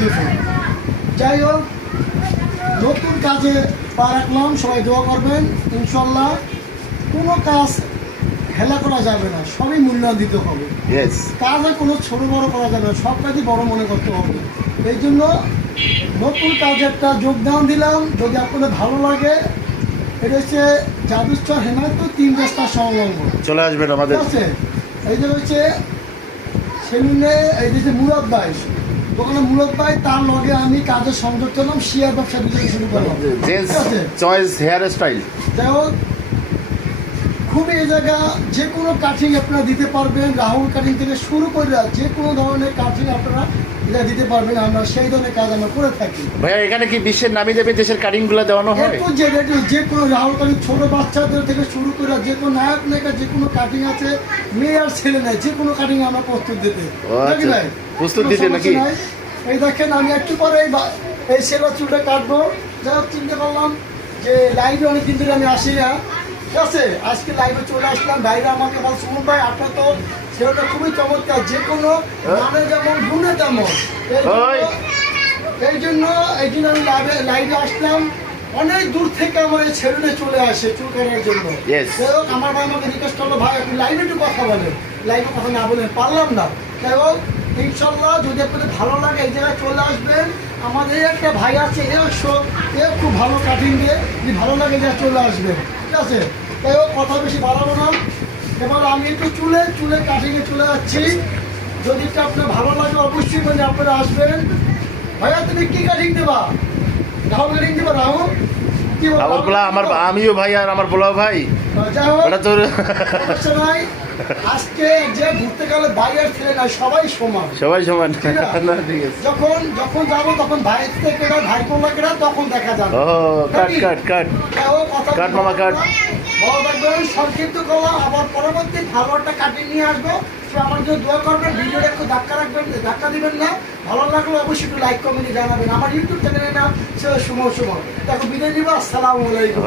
দুপুর। যাই হোক, নতুন কাজে পা রাখলাম, সবাই দোয়া করবেন। ইনশাল্লাহ কোনো কাজ হেলা করা যাবে না, সবই মূল্যায়ন দিতে হবে। কাজে কোনো ছোট বড় করা যাবে না, সব কাজই বড় মনে করতে হবে। এই জন্য নতুন কাজে একটা যোগদান দিলাম। যদি আপনাদের ভালো লাগে, এটা হচ্ছে জাদুচর হেমায়তপুর 3 রাস্তা সংলগ্ন, চলে আসবেন আমাদের। ঠিক আছে? এই যে হচ্ছে সেলুনে, এই যে মুরাদ ভাই দোকানে, মুরাদ ভাই তার লগে আমি কাজের সংযোগ করলাম, শেয়ার ব্যবসা বিজনেস শুরু করলাম। Gents choice hair style. যাই হোক, খুবই এই জায়গা যে কোনো কাটিং আপনারা দিতে পারবেন, রাহুল কাটিং থেকে শুরু করে যে কোনো ধরনের কাটিং আপনারা এটা দিতে পারবেন। আমরা সেই ধরনের কাজ আমরা করে থাকি। ভাইয়া এখানে কি বিশ্বের নামি দেবে দেশের কাটিংগুলো দেওয়ানো হয়? এরপর যে কোনো রাহুল কাটিং, ছোট বাচ্চাদের থেকে শুরু করে যে কোনো নায়ক নায়িকা যে কোনো কাটিং আছে, মেয়ে আর ছেলে নেয়, যে কোনো কাটিং আমরা প্রস্তুত দিতে। নাকি ভাই? প্রস্তুত দিতে নাকি? এই দেখেন, আমি একটু পরে এই সেবা চুলটা কাটবো। যাই হোক, চিন্তা করলাম যে লাইভে অনেকদিন ধরে আমি আসি না, ঠিক আছে? আজকে লাইভে চলে আসলাম। ভাইরা আমাকে বল, সুমন ভাই আপনার তো সেটা খুবই চমৎকার, যে কোনো মানে যেমন গুণে তেমন। এই জন্য আমি লাইভে আসলাম। অনেক দূর থেকে আমার এই ছেলেটা চলে আসে চুল কাটার জন্য। যাই হোক, আমার ভাই আমাকে রিকোয়েস্ট করলো, ভাই আপনি লাইভে একটু কথা বলেন। লাইভে কথা না বলেন পারলাম না। যাই হোক, ইনশাল্লাহ যদি আপনাদের ভালো লাগে এই জায়গায় চলে আসবেন। আমাদের একটা ভাই আছে, এও খুব ভালো কাটিং দিয়ে, যদি ভালো লাগে যা চলে আসবেন, ঠিক আছে? যাই হোক, কথা বেশি বাড়াবো না। এবার আমি একটু চুলে কাটিংয়ে চলে যাচ্ছি। যদি এটা আপনার ভালো লাগে অবশ্যই মানে আপনারা আসবেন। ভাইয়া তুমি কি কাটিং দেবা? রাহুল কাটিং দেবা? রাহুল কি আমার আমিও ভাই আর আমার পোলাও ভাই। যাই হোক, সমস্যা নাই। আজকে যে ঘুরতে গেলে ভাই আর ছেলে নাই, সবাই সমান। যখন যাবো তখন ভাই থেকে ভাই কোলাকেরা তখন দেখা যাবে। ভালো থাকবেন। সংক্ষিপ্ত করলাম, আবার পরবর্তী ভালো একটা কাটিং নিয়ে আসবো। আমার জন্য দোয়া করবেন, ভিডিওটা একটু ধাক্কা দিবেন না। ভালো লাগলো অবশ্যই একটু লাইক কমেন্টে জানাবেন। আমার ইউটিউব চ্যানেলের নাম সুমন। দেখো, বিদায় নিব। আসসালামু আলাইকুম।